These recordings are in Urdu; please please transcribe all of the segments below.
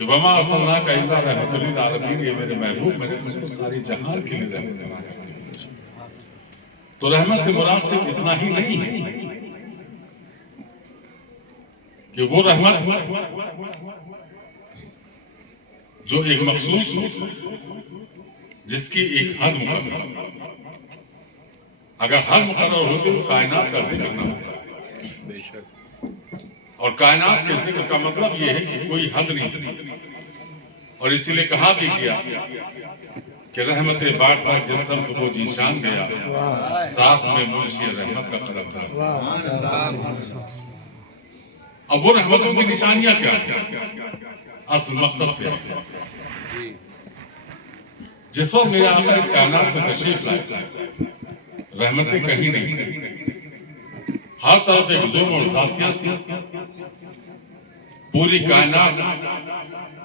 کہ وما ارسلناک الا رحمۃ للعالمین، یہ میرے محبوب میں نے تم کو ساری جہان کے لیے رحمت بنایا. تو رحمت سے مراد صرف اتنا ہی نہیں ہے کہ وہ رحمت جو ایک مخصوص ہو، جس کی ایک حد مقرر ہو. اگر حد مقرر ہو تو کائنات کا ذکر نہ ہوتا. اور کائنات کے ذکر کا مطلب یہ ہے کہ کوئی حد نہیں. اور اسی لیے کہا بھی گیا کہ رحمت بار بار جس سب کو جیشان گیا، ساتھ میں منشی رحمت کا قدم تھا. اب وہ رحمتوں کی نشانیاں کیا ہیں؟ اصل مقصد کیا ہے؟ جس وقت میرے آقا اس کائنات میں تشریف لائے، رحمتیں کہیں نہیں، ہر طرف ایک ظلم اور ذاتیات تھی. پوری کائنات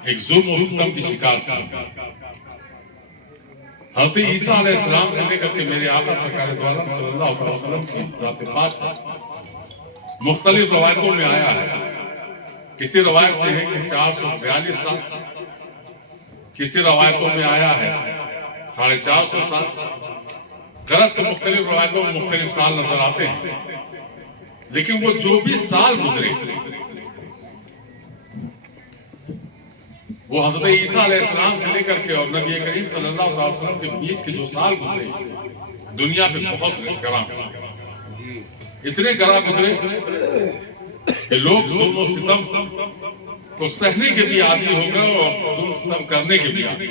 ایک ظلم و ستم کی شکار تھی. حضرت عیسیٰ علیہ السلام سے لے کر کے میرے آقا سرکار دو عالم صلی اللہ علیہ وسلم کی ذات پاک مختلف روایتوں میں آیا ہے. کسی روایت میں ہے کہ 442 سال، کسی روایتوں میں آیا ہے 450 سال. غرض کے مختلف روایتوں میں مختلف سال نظر آتے ہیں، لیکن وہ جو بھی سال گزرے وہ حضرت عیسیٰ علیہ السلام سے لے کر کے اور نبی کریم صلی اللہ علیہ وسلم کے بیچ کے جو سال گزرے دنیا پہ بہت گراں گزرے. اتنے گراں گزرے کہ لوگ ظلم و ستم کو سہنے کے بھی عادی ہو گئے اور ظلم و ستم کرنے کے بھی عادی.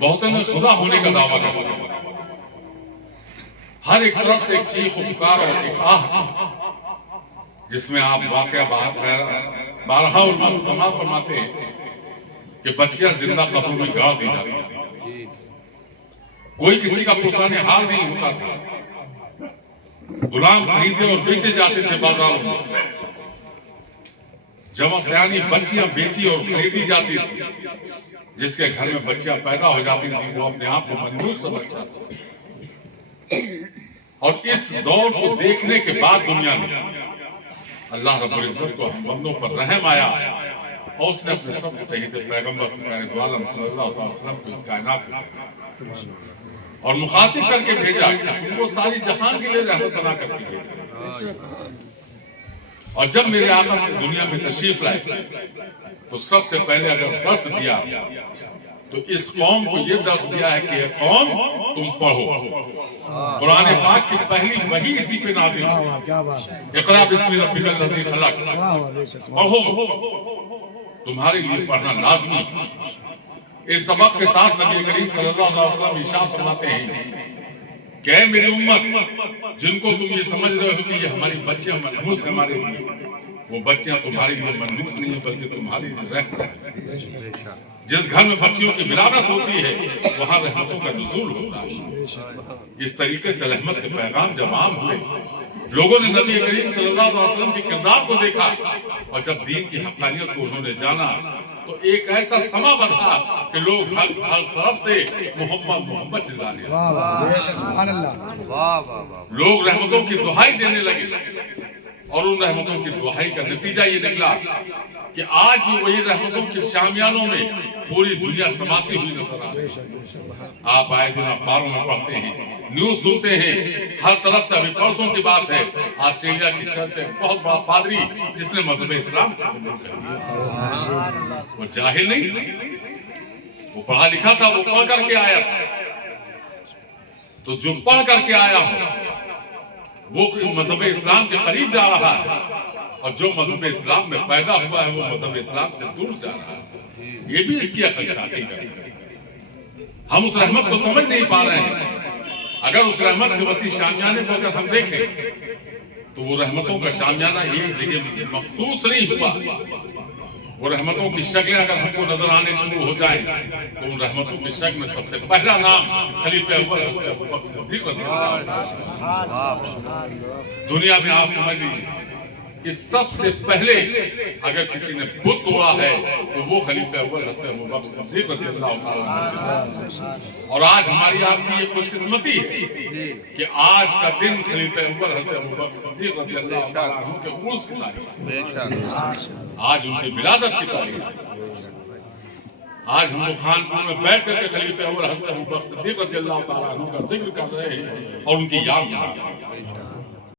بہتوں نے خدا ہونے کا دعویٰ کر دیا. ہر ایک طرف سے ایک چیخ و پکار اور ایک آہ، جس میں آپ واقعہ بارہا اور سماعت فرماتے ہیں کہ بچیاں زندہ قبروں میں گاڑ دی جاتی ہیں. کوئی کسی کا پرسان حال نہیں ہوتا تھا. غلام خریدے اور بیچے جاتے تھے بازاروں میں. جوان سیانی بچیاں بیچی اور خریدی جاتی تھی. جس کے گھر میں بچیاں پیدا ہو جاتی تھی وہ اپنے آپ کو منحوس سمجھتا تھا. اور اس دور کو دیکھنے کے بعد دنیا میں اللہ رب العزت کو ہم بندوں پر رحم آیا اور اس نے اپنے سب سے شہید پیغمبر سرکار دو عالم صلی اللہ علیہ وسلم کو اس کائنات میں اور مخاطب کر کے بھیجا کہ ان کو ساری جہان کے لیے رحمت بنا کر کے بھیجا. اور جب میرے آقا دنیا میں تشریف لائے تو سب سے پہلے اگر درس دیا تو اس قوم کو یہ درس دیا ہے کہ قوم تم پڑھو. قرآن پاک کی پہلی وحی اسی پہ نازل ہوئی. اقرا بسم ربک الذی خلق، پڑھو، تمہارے لیے پڑھنا لازمی. اس سبق کے ساتھ نبی کریم صلی اللہ علیہ وسلم ارشاد فرماتے ہیں کہ اے میری امت، جن کو تم یہ سمجھ رہے ہو کہ یہ ہماری بچیاں منحوس ہیں ہمارے لیے، وہ بچیاں تمہارے لیے منحوس نہیں ہیں بلکہ تمہارے لیے رحمت ہے. جس گھر میں بچیوں کی ولادت ہوتی ہے وہاں رحمتوں کا نزول ہوتا ہے. اس طریقے سے رحمت کے پیغام جب عام ہوئے، لوگوں نے نبی کریم صلی اللہ علیہ وسلم کے کردار کو دیکھا اور جب دین کی حقانیت کو انہوں نے جانا تو ایک ایسا سما بنا کہ لوگ ہر طرف سے محمد محمد چلانے لگے. لوگ رحمتوں کی دہائی دینے لگے اور ان رحمتوں کی دہائی کا نتیجہ یہ نکلا کہ آج بھی وہی رحمتوں کے شامیانوں میں پوری دنیا سماتی ہوئی نظر آ رہی ہے. آپ آئے دن اخباروں میں پڑھتے ہیں، نیوز سنتے ہیں، ہر طرف سے. ابھی پرسوں کی بات ہے، آسٹریلیا کی چرچ کا بہت بڑا پادری جس نے مذہب اسلام کو قبول کر لیا. وہ جاہل نہیں تھا، وہ پڑھا لکھا تھا، وہ پڑھ کر کے آیا تھا. تو جو پڑھ کر کے آیا ہو وہ مذہب اسلام کے قریب جا رہا ہے، اور جو مذہب اسلام میں پیدا ہوا ہے وہ مذہب اسلام سے دور جا رہا ہے. یہ بھی اس کی حقیقت ہے. ہم اس رحمت کو سمجھ نہیں پا رہے ہیں. اگر اس رحمت کے وسیع شامیانے کو اگر ہم دیکھیں تو وہ رحمتوں کا شامیانہ ایک جگہ مخصوص نہیں ہوا. وہ رحمتوں کی شکلیں اگر ہم کو نظر آنے شروع ہو جائیں تو ان رحمتوں کی شکل میں سب سے پہلا نام خلیفہ اول حضرت ابوبکر صدیق رضی اللہ عنہ. دنیا میں آپ سمجھ لیجیے کہ سب سے پہلے اگر کسی نے بت توڑا ہے تو وہ خلیفہ اول حضرت ابوبکر صدیق رضی اللہ عنہ۔ اور آج ہماری آپ کی یہ خوش قسمتی ہے کہ آج کا دن خلیفہ اول حضرت ابوبکر صدیق رضی اللہ عنہ کے عرس کی تاریخ ہے، آج ان کی ولادت کی تاریخ ہے۔ آج ہم لوگ خانپور میں بیٹھ کر کے خلیفہ اول حضرت ابوبکر صدیق رضی اللہ عنہ کا ذکر کر رہے ہیں اور ان کی یاد میں